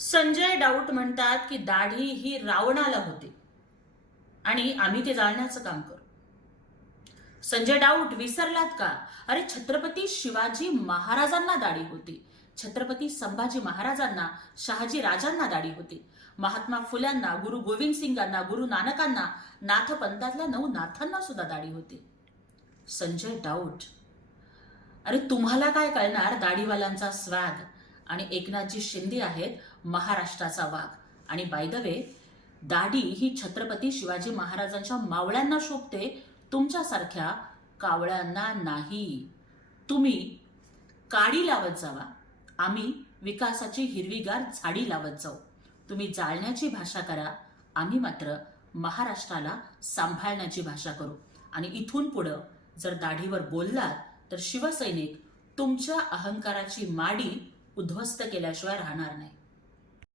Sanjay doubt म्हणतात की दाढी ही रावणाला होती आणि आम्ही ते जाळण्याचं काम करू. संजय डाऊट विसरलात का? अरे छत्रपती शिवाजी महाराजांना दाढी होती. छत्रपती संभाजी महाराजांना, शहाजी राजांना दाढी होती. महात्मा फुल्यांना, गुरु गोविंद सिंगांना, गुरु नानकांना, नाथपंथातल्या 9 नाथांना सुद्धा दाढी होती. संजय डाऊट, अरे तुम्हाला काय कळणार दाढीवाल्यांचा स्वॅग? आणि एकनाथजी शिंदे आहेत महाराष्ट्राचा वाघ. आणि बाय द वे, दाढी ही छत्रपती शिवाजी महाराजांच्या मावळ्यांना शोभते, तुमच्यासारख्या कावळ्यांना नाही. तुम्ही काडी लावत जावा, आम्ही विकासाची हिरवीगार झाडी लावत जाऊ. तुम्ही जाळण्याची भाषा करा, आम्ही मात्र महाराष्ट्राला सांभाळण्याची भाषा करू. आणि इथून पुढं जर दाढीवर बोललात तर शिवसैनिक तुमच्या अहंकाराची माडी उद्ध्वस्त केल्याशिवाय राहणार नाही.